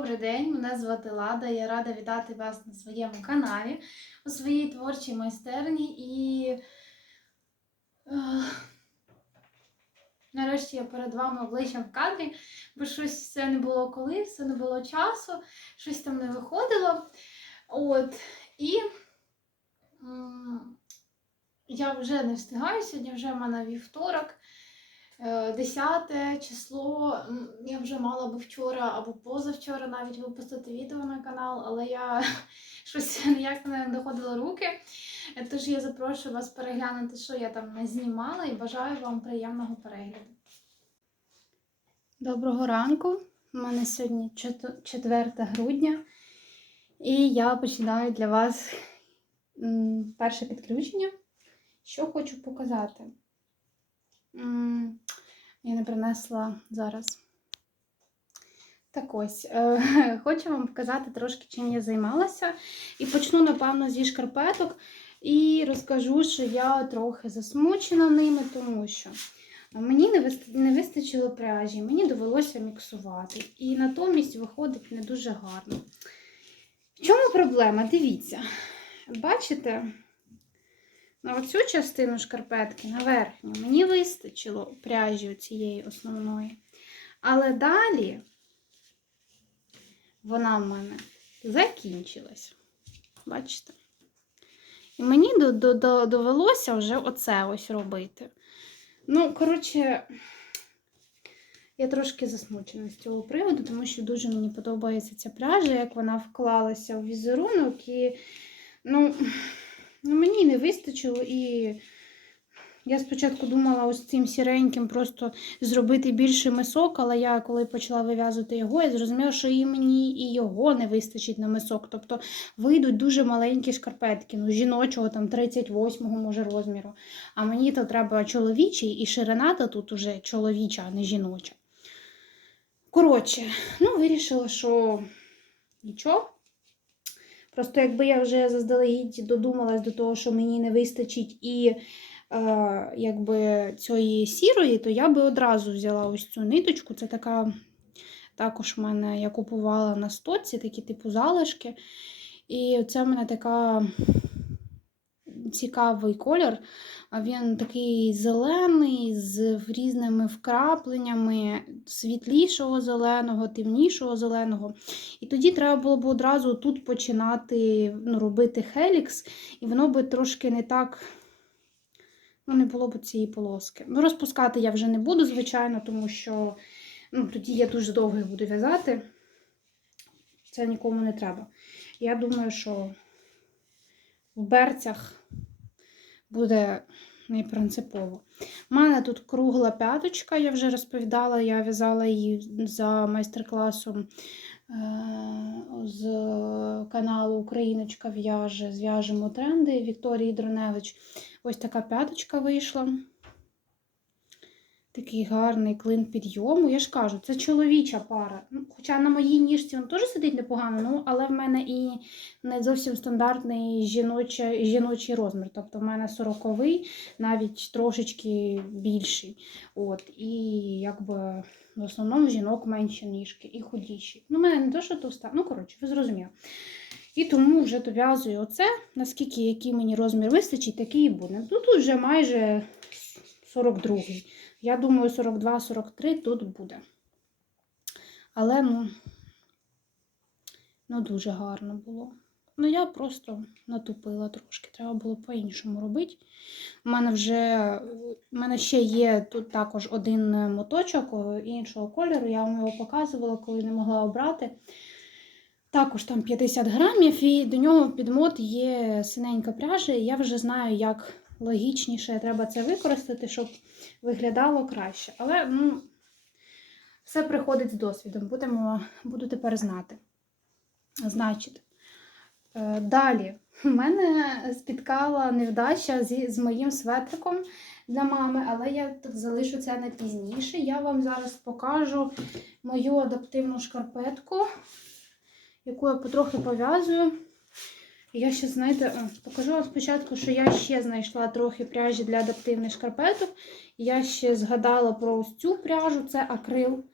добрий день! Мене звати Лада. Я рада вітати вас на своєму каналі у своїй творчій майстерні. І е, нарешті я перед вами обличчям в кадрі, бо щось все не було коли, все не було часу, щось там не виходило. От. І я вже не встигаю, сьогодні вже в мене вівторок. Е, 10 число. Я вже мала би вчора або позавчора навіть випустити відео на канал, але я щось ніяк не доходила руки. Е, Тож я запрошую вас переглянути, що я там знімала, і бажаю вам приємного перегляду. Доброго ранку. У мене сьогодні 4 грудня, і я починаю для вас перше підключення. Що хочу показати. Я не принесла зараз. Так ось, е, хочу вам показати трошки, чим я займалася. І почну, напевно, зі шкарпеток. І розкажу, що я трохи засмучена ними, тому що мені не вистачило пряжі, мені довелося міксувати. І натомість виходить не дуже гарно. В чому проблема? Дивіться. Бачите? На оцю частину шкарпетки, на верхню, мені вистачило пряжі цієї основної. Але далі вона в мене закінчилась. Бачите? І мені до- до- до- довелося вже оце ось робити. Ну, коротше, я трошки засмучена з цього приводу, тому що дуже мені подобається ця пряжа, як вона вклалася в візерунок. І, ну, Ну, мені не вистачило, і я спочатку думала ось цим сіреньким просто зробити більший мисок, але я коли почала вив'язувати його, я зрозуміла, що і мені і його не вистачить на мисок. Тобто вийдуть дуже маленькі шкарпетки, ну, жіночого там 38-го може розміру. А мені то треба чоловічий, і ширина то тут уже чоловіча, а не жіноча. Коротше, ну, вирішила, що нічого. Просто якби я вже заздалегідь додумалась до того, що мені не вистачить і е, якби цієї сірої, то я би одразу взяла ось цю ниточку. Це така також в мене я купувала на стоці, такі типу залишки. І це в мене така цікавий колір. Він такий зелений, з різними вкрапленнями світлішого зеленого, темнішого зеленого. І тоді треба було б одразу тут починати ну, робити хелікс, і воно би трошки не так. Ну, не було б цієї полоски. Ну, розпускати я вже не буду, звичайно, тому що ну, тоді я дуже довго буду в'язати. Це нікому не треба. Я думаю, що в берцях буде непринципово. У мене тут кругла п'яточка, я вже розповідала, я в'язала її за майстер-класом е, з каналу Україночка в'яже, зв'яжемо тренди Вікторії Дроневич. Ось така п'яточка вийшла. Такий гарний клин підйому. Я ж кажу, це чоловіча пара. Ну, Хоча на моїй ніжці він теж сидить непогано, ну, але в мене і не зовсім стандартний жіночий, жіночий розмір. Тобто в мене 40-й, навіть трошечки більший. От, І якби в основному жінок менші ніжки і худіші. Ну, в мене не то, що товста, ну коротше, ви зрозуміли. І тому вже дов'язую оце, наскільки який мені розмір вистачить, такий і буде. Ну тут вже майже 42-й. Я думаю, 42-43 тут буде. Але, ну, ну, дуже гарно було. Ну, я просто натупила трошки, треба було по-іншому робити. У мене вже у мене ще є тут також один моточок іншого кольору. Я вам його показувала, коли не могла обрати. Також там 50 грамів, і до нього під мод є синенька пряжа, я вже знаю, як логічніше треба це використати, щоб виглядало краще. Але ну, все приходить з досвідом. Будемо, буду тепер знати. Значить, е, далі мене спіткала невдача зі, з моїм светриком для мами, але я залишу це на пізніше. Я вам зараз покажу мою адаптивну шкарпетку, яку я потрохи пов'язую. Я ще, знаєте, а, покажу вам спочатку, що я ще знайшла трохи пряжі для адаптивних шкарпеток. Я ще згадала про ось цю пряжу, це акрил.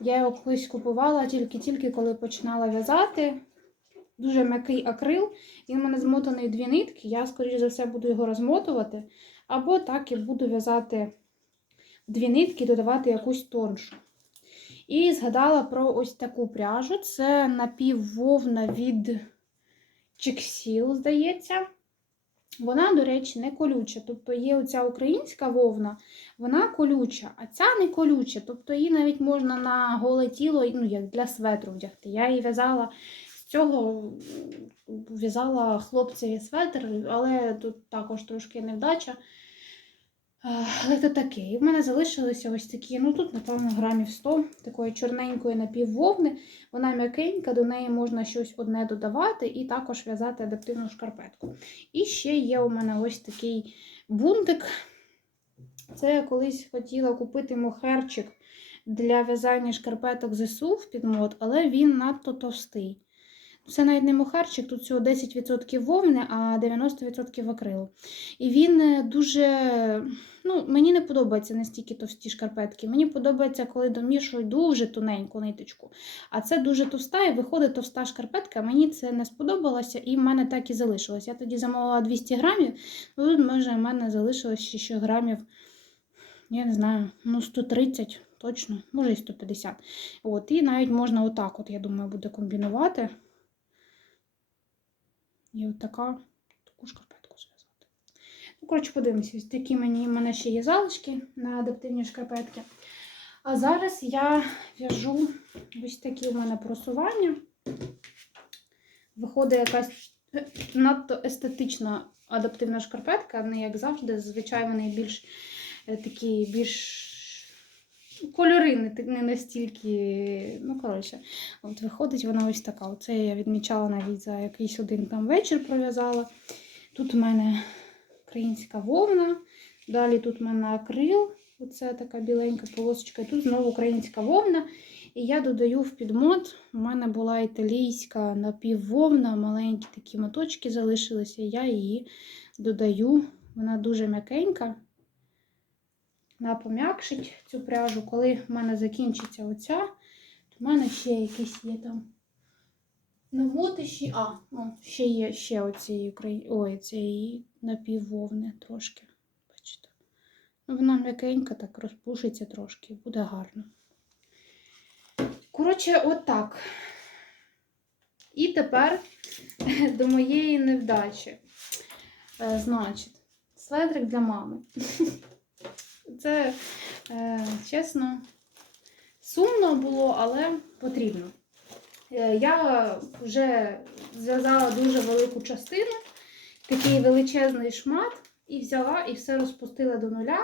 Я його колись купувала тільки-тільки, коли починала в'язати. Дуже м'який акрил. Він у мене змотаний дві нитки. Я, скоріш за все, буду його розмотувати. Або так і буду в'язати дві нитки, додавати якусь тоншу. І згадала про ось таку пряжу. Це напіввовна від Чексіл, здається. Вона, до речі, не колюча. Тобто є оця українська вовна, вона колюча, а ця не колюча. Тобто її навіть можна на голе тіло, ну, як для светру вдягти. Я її в'язала з цього, в'язала хлопцеві светр, але тут також трошки невдача. Але то таке. І в мене залишилися ось такі, ну тут, напевно, грамів 100 такої чорненької напіввовни. Вона м'якенька, до неї можна щось одне додавати і також в'язати адаптивну шкарпетку. І ще є у мене ось такий бунтик. Це я колись хотіла купити мохерчик для в'язання шкарпеток ЗСУ в підмот, але він надто товстий. Це навіть не мохерчик, тут всього 10% вовни, а 90% акрилу. І він е, дуже. Ну, мені не подобається настільки товсті шкарпетки. Мені подобається, коли домішують дуже тоненьку ниточку. А це дуже товста і виходить товста шкарпетка. Мені це не сподобалося, і в мене так і залишилось. Я тоді замовила 200 грамів, ну тут може в мене залишилось ще грамів, я не знаю, ну 130 точно, може і 150. От, і навіть можна отак, от, я думаю, буде комбінувати. І от така, таку шкарпетку зв'язати. Ну, коротше, подивимося, ось такі мені, в мене ще є залишки на адаптивні шкарпетки. А зараз я в'яжу ось такі у мене просування. Виходить якась е, надто естетична адаптивна шкарпетка, не як завжди. Зазвичай вони більш е, такі, більш кольори не, настільки. Ну, коротше, от виходить вона ось така. Оце я відмічала навіть за якийсь один там вечір пров'язала. Тут у мене українська вовна, далі тут у мене акрил, оце така біленька полосочка, і тут знову українська вовна. І я додаю в підмот. У мене була італійська напіввовна, маленькі такі моточки залишилися. Я її додаю. Вона дуже м'якенька. Вона пом'якшить цю пряжу. Коли в мене закінчиться оця, то в мене ще якісь є там намотиші. А, ну, ще є ще оцієї. Ой, цієї напіввовни трошки. Бачите. Ну, вона м'якенька, так розпушиться трошки, буде гарно. Коротше, отак. І тепер до моєї невдачі. Е, значить, светрик для мами. Це, е, чесно, сумно було, але потрібно. Е, я вже зв'язала дуже велику частину, такий величезний шмат, і взяла і все розпустила до нуля,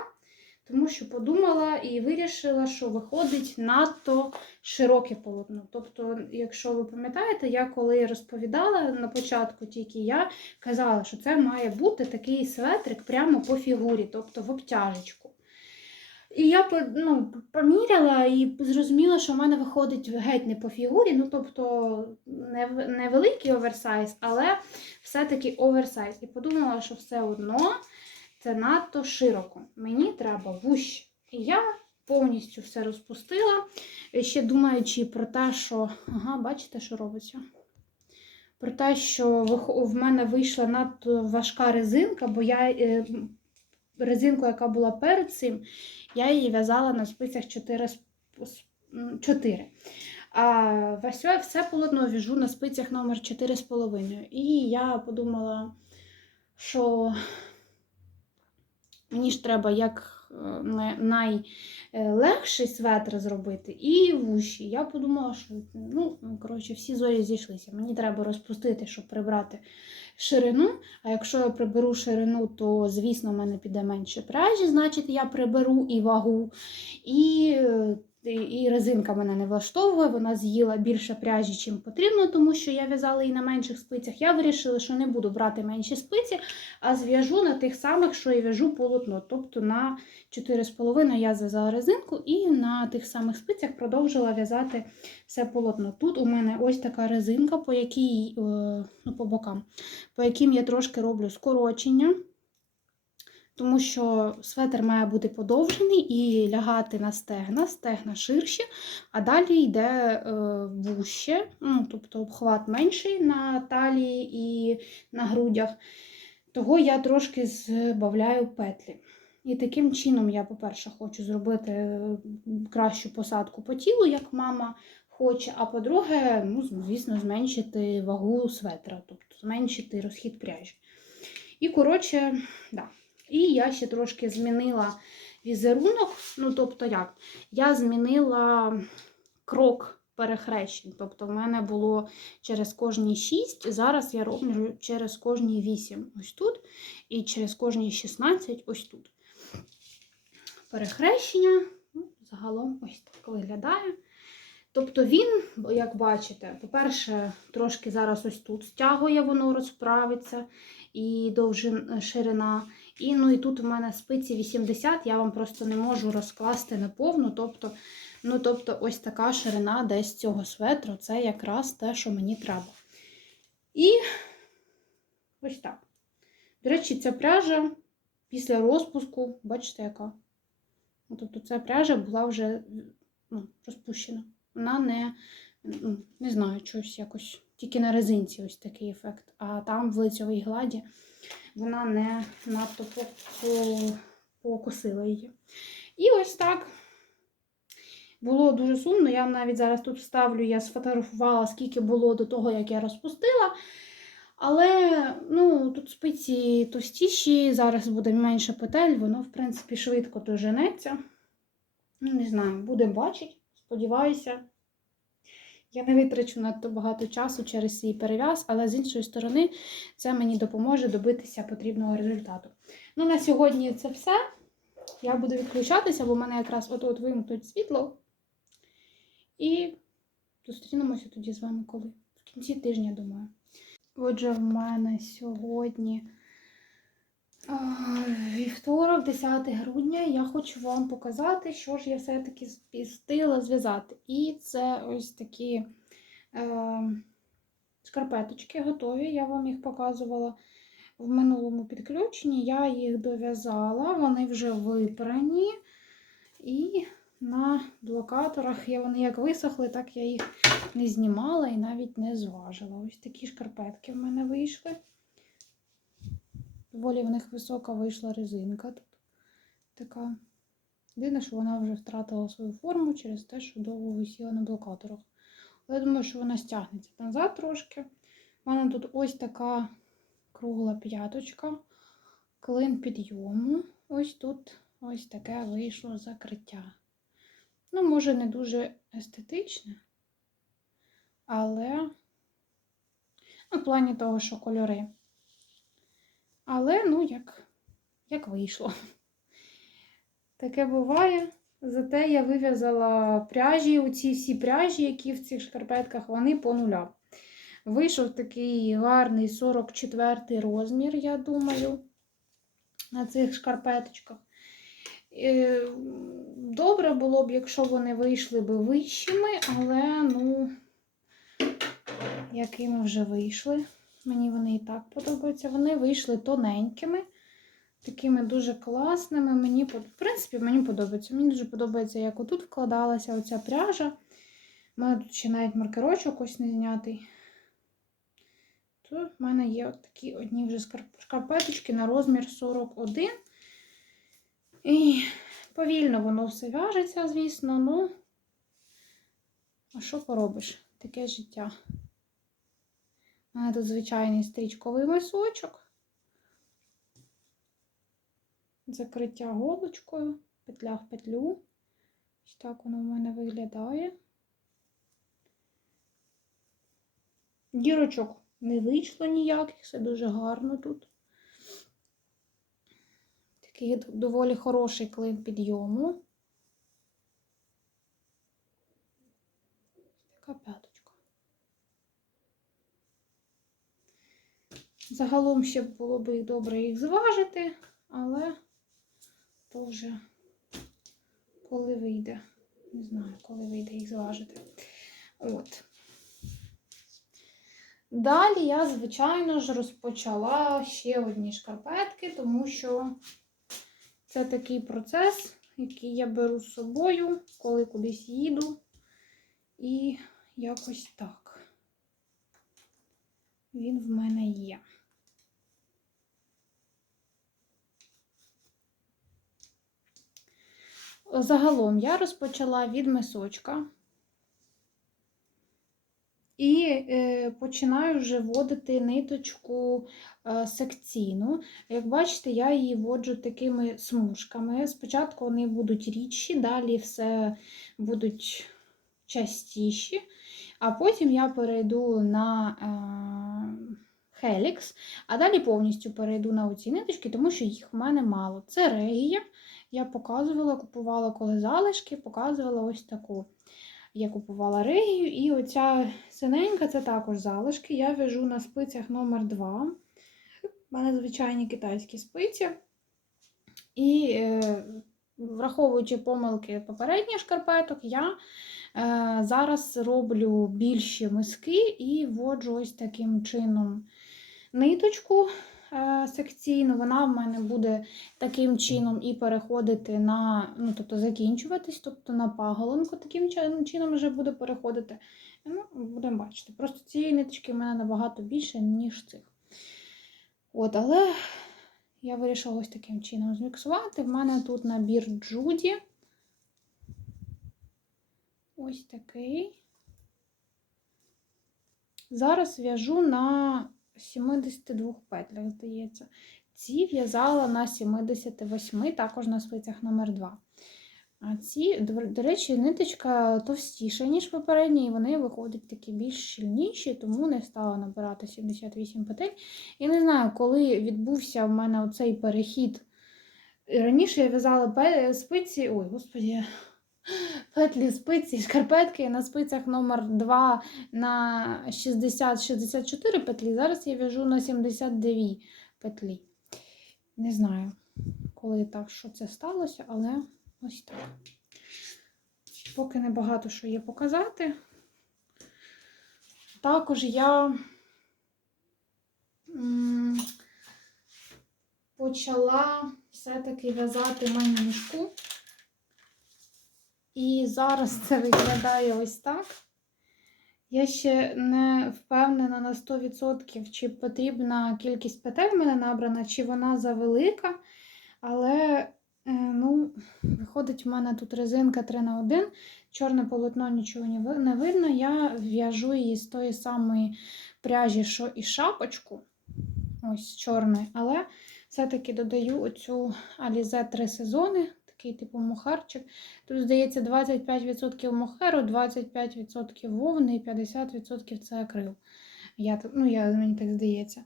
тому що подумала і вирішила, що виходить надто широке полотно. Тобто, якщо ви пам'ятаєте, я коли розповідала на початку тільки я казала, що це має бути такий светрик прямо по фігурі, тобто в обтяжечку. І я ну, поміряла і зрозуміла, що в мене виходить геть не по фігурі, ну тобто не, великий оверсайз, але все-таки оверсайз. І подумала, що все одно це надто широко. Мені треба вуще. І я повністю все розпустила, ще думаючи про те, що ага, бачите, що робиться? Про те, що в мене вийшла надто важка резинка, бо я е, резинку, яка була перед цим, я її в'язала на спицях 4. 4. А все, все полотно в'яжу на спицях номер 4,5. І я подумала, що мені ж треба як е, найлегший светр зробити і вуші. Я подумала, що ну, коротше, всі зорі зійшлися. Мені треба розпустити, щоб прибрати ширину. А якщо я приберу ширину, то, звісно, в мене піде менше пряжі, значить, я приберу і вагу. І, е, і- резинка мене не влаштовує, вона з'їла більше пряжі, чим потрібно, тому що я в'язала її на менших спицях. Я вирішила, що не буду брати менші спиці, а зв'яжу на тих самих, що і в'яжу полотно. Тобто на 4,5 я зв'язала резинку і на тих самих спицях продовжила в'язати все полотно. Тут у мене ось така резинка, по якій, е, ну, по бокам, по яким я трошки роблю скорочення. Тому що светр має бути подовжений і лягати на стегна, стегна ширші, а далі йде е, вуще, ну, тобто обхват менший на талії і на грудях. Того я трошки збавляю петлі. І таким чином я, по-перше, хочу зробити е, кращу посадку по тілу, як мама хоче. А по-друге, ну, звісно, зменшити вагу светра, тобто зменшити розхід пряжі. І, коротше, да. І я ще трошки змінила візерунок. Ну, тобто, як? Я змінила крок перехрещень. Тобто, в мене було через кожні 6, зараз я роблю через кожні 8 ось тут, і через кожні 16 ось тут. Перехрещення, ну, загалом ось так виглядає. Тобто він, як бачите, по-перше, трошки зараз ось тут стягує, воно розправиться і довжин ширина. І ну і тут у мене спиці 80, я вам просто не можу розкласти наповну. Тобто, ну, тобто, ось така ширина десь цього светру, це якраз те, що мені треба. І ось так. До речі, ця пряжа після розпуску, бачите, яка? Ну, Тобто ця пряжа була вже ну, розпущена. Вона не, ну, не знаю, щось якось, тільки на резинці ось такий ефект. А там в лицьовій гладі вона не надто по- по- її. І ось так. Було дуже сумно. Я навіть зараз тут вставлю, я сфотографувала, скільки було до того, як я розпустила. Але ну, тут спиці товстіші, зараз буде менше петель, воно, в принципі, швидко доженеться. Ну, не знаю, будемо бачити, сподіваюся. Я не витрачу надто багато часу через свій перев'яз, але з іншої сторони, це мені допоможе добитися потрібного результату. Ну, на сьогодні це все. Я буду відключатися, бо в мене якраз от-от вимкнуть світло. І зустрінемося тоді з вами коли? В кінці тижня, думаю. Отже, в мене сьогодні вівторок, 10 грудня. Я хочу вам показати, що ж я все-таки встигла зв'язати. І це ось такі е, шкарпеточки готові. Я вам їх показувала в минулому підключенні. Я їх дов'язала, вони вже випрані. І на блокаторах я вони як висохли, так я їх не знімала і навіть не зважила. Ось такі шкарпетки в мене вийшли. Доволі в них висока вийшла резинка тут. Така. Єдине, що вона вже втратила свою форму через те, що довго висіла на блокаторах. Але я думаю, що вона стягнеться назад трошки. У мене тут ось така кругла п'яточка, клин підйому. Ось тут ось таке вийшло закриття. Ну, може, не дуже естетичне, але ну, в плані того, що кольори. Але, ну, як, як вийшло. Таке буває. Зате я вив'язала пряжі, оці всі пряжі, які в цих шкарпетках, вони по нулям. Вийшов такий гарний 44 розмір, я думаю, на цих шкарпеточках. Е, Добре було б, якщо вони вийшли б вищими, але, ну, якими вже вийшли. Мені вони і так подобаються. Вони вийшли тоненькими, такими дуже класними. Мені, В принципі, мені подобається. Мені дуже подобається, як отут вкладалася оця пряжа. У мене тут ще навіть маркерочок ось не знятий. То в мене є от такі одні вже шкарпеточки на розмір 41. І повільно воно все в'яжеться, звісно, ну, а що поробиш? Таке життя. Тут звичайний стрічковий мисочок. Закриття голочкою, петля в петлю. Ось так воно в мене виглядає. Дірочок не вийшло ніяких, все дуже гарно тут. Такий доволі хороший клин підйому. Така п'яточка. Загалом ще було б добре їх зважити, але то вже коли вийде. Не знаю, коли вийде їх зважити. От. Далі я, звичайно ж, розпочала ще одні шкарпетки, тому що Це такий процес, який я беру з собою, коли кудись їду. І якось так. Він в мене є. Загалом я розпочала від мисочка і е, починаю вже вводити ниточку е, секційну. Як бачите, я її вводжу такими смужками. Спочатку вони будуть рідші, далі все будуть частіші, а потім я перейду на е, Helix, а далі повністю перейду на оці ниточки, тому що їх в мене мало. Це регія. Я показувала, купувала коли залишки, показувала ось таку. Я купувала регію, і оця синенька це також залишки. Я вяжу на спицях номер 2 У мене звичайні китайські спиці. І е, враховуючи помилки попередніх шкарпеток, я е, зараз роблю більші миски і вводжу ось таким чином ниточку секційну. Вона в мене буде таким чином і переходити на, ну, тобто закінчуватись, тобто на паголонку таким чином вже буде переходити. Ну, будемо бачити. Просто цієї ниточки в мене набагато більше, ніж цих. От, але я вирішила ось таким чином зміксувати. В мене тут набір Джуді. Ось такий. Зараз в'яжу на 72 петлях, здається. Ці в'язала на 78, також на спицях номер 2. А ці, до, речі, ниточка товстіша, ніж попередні, і вони виходять такі більш щільніші, тому не стала набирати 78 петель. І не знаю, коли відбувся в мене оцей перехід. Раніше я в'язала спиці, ой, господі, петлі спиці, шкарпетки на спицях номер 2 на 60-64 петлі. Зараз я в'яжу на 79 петлі. Не знаю, коли так, що це сталося, але ось так. Поки небагато що є показати. Також я почала все-таки в'язати манішку. І зараз це виглядає ось так. Я ще не впевнена на 100%, чи потрібна кількість петель в мене набрана, чи вона завелика. Але, е, ну, виходить, в мене тут резинка 3 на 1 чорне полотно нічого не видно. Я в'яжу її з тої самої пряжі, що і шапочку. Ось чорної, але все-таки додаю оцю Alize 3 сезони, такий типу мохарчик. Тут, здається, 25% мохеру, 25% вовни і 50% це акрил. Я, ну, я, мені так здається.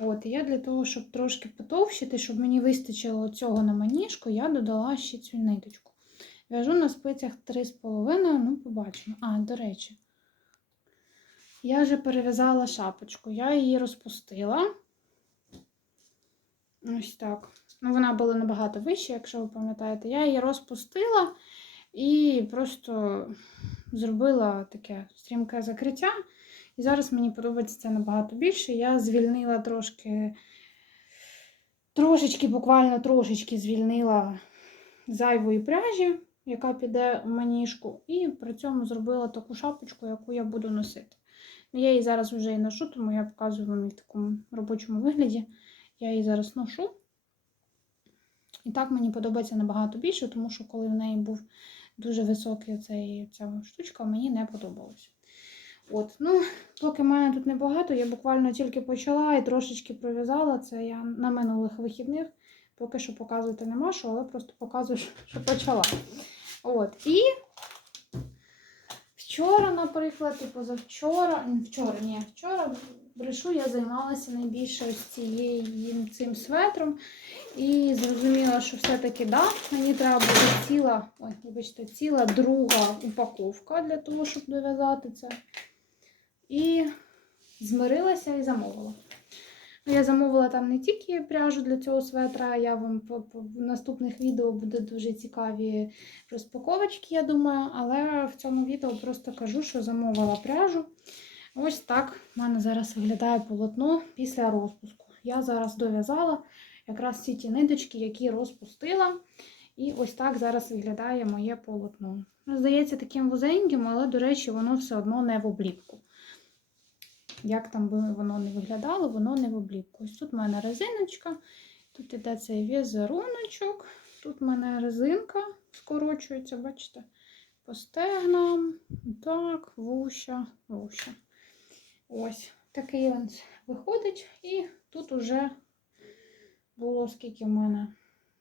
От, і я для того, щоб трошки потовщити, щоб мені вистачило цього на маніжку, я додала ще цю ниточку. В'яжу на спицях 3,5, ну, побачимо. А, до речі, я вже перев'язала шапочку, я її розпустила. Ось так. Ну, вона була набагато вища, якщо ви пам'ятаєте. Я її розпустила і просто зробила таке стрімке закриття. І зараз мені подобається це набагато більше. Я звільнила трошки, трошечки, буквально трошечки звільнила зайвої пряжі, яка піде в маніжку, і при цьому зробила таку шапочку, яку я буду носити. Ну, Я її зараз вже і ношу, тому я показую вам її в такому робочому вигляді. Я її зараз ношу. І так мені подобається набагато більше, тому що коли в неї був дуже високий цей, ця штучка, мені не подобалось. От, ну, поки в мене тут небагато, я буквально тільки почала і трошечки пров'язала. Це я на минулих вихідних. Поки що показувати нема що, але просто показую, що почала. От, і вчора, наприклад, і позавчора, вчора, ні, вчора брешу, я займалася найбільше ось цією цим светром. І зрозуміла, що все-таки да, мені треба буде ціла, ой, вибачте, ціла друга упаковка для того, щоб дов'язати це. І змирилася і замовила. Ну, Я замовила там не тільки пряжу для цього светра, я вам в наступних відео буде дуже цікаві розпаковочки, я думаю. Але в цьому відео просто кажу, що замовила пряжу. Ось так в мене зараз виглядає полотно після розпуску. Я зараз дов'язала якраз всі ті ниточки, які розпустила. І ось так зараз виглядає моє полотно. Ну, Здається, таким вузеньким, але, до речі, воно все одно не в обліпку. Як там би воно не виглядало, воно не в обліпку. Ось тут в мене резиночка, тут іде цей візеруночок, тут в мене резинка скорочується, бачите? По стегнам, так, вуща, вуща. Ось такий він виходить. І тут уже було скільки в мене?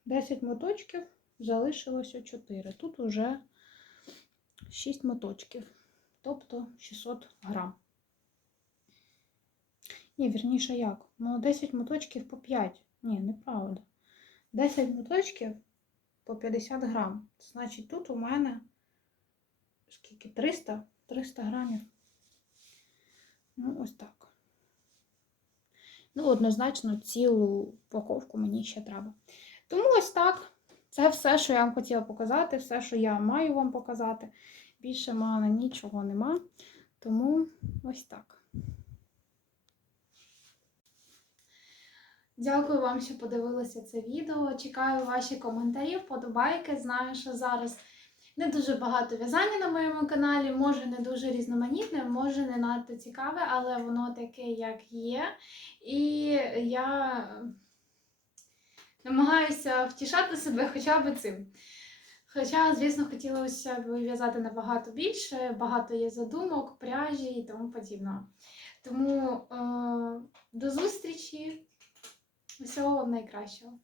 10 моточків, залишилося 4. Тут уже 6 моточків, тобто 600 грам. Ні, вірніше як? Ну, 10 моточків по 5. Ні, неправда. 10 моточків по 50 грам. Значить, тут у мене скільки? 300? 300 грамів. Ну, ось так. Ну, однозначно, цілу упаковку мені ще треба. Тому ось так. Це все, що я вам хотіла показати, все, що я маю вам показати. Більше мене нічого нема. Тому ось так. Дякую вам, що подивилися це відео. Чекаю ваші коментарі, вподобайки. Знаю, що зараз не дуже багато в'язання на моєму каналі, може не дуже різноманітне, може не надто цікаве, але воно таке, як є. І я намагаюся втішати себе хоча б цим. Хоча, звісно, хотілося б в'язати набагато більше, багато є задумок, пряжі і тому подібного. Тому е- до зустрічі! Всього вам найкращого!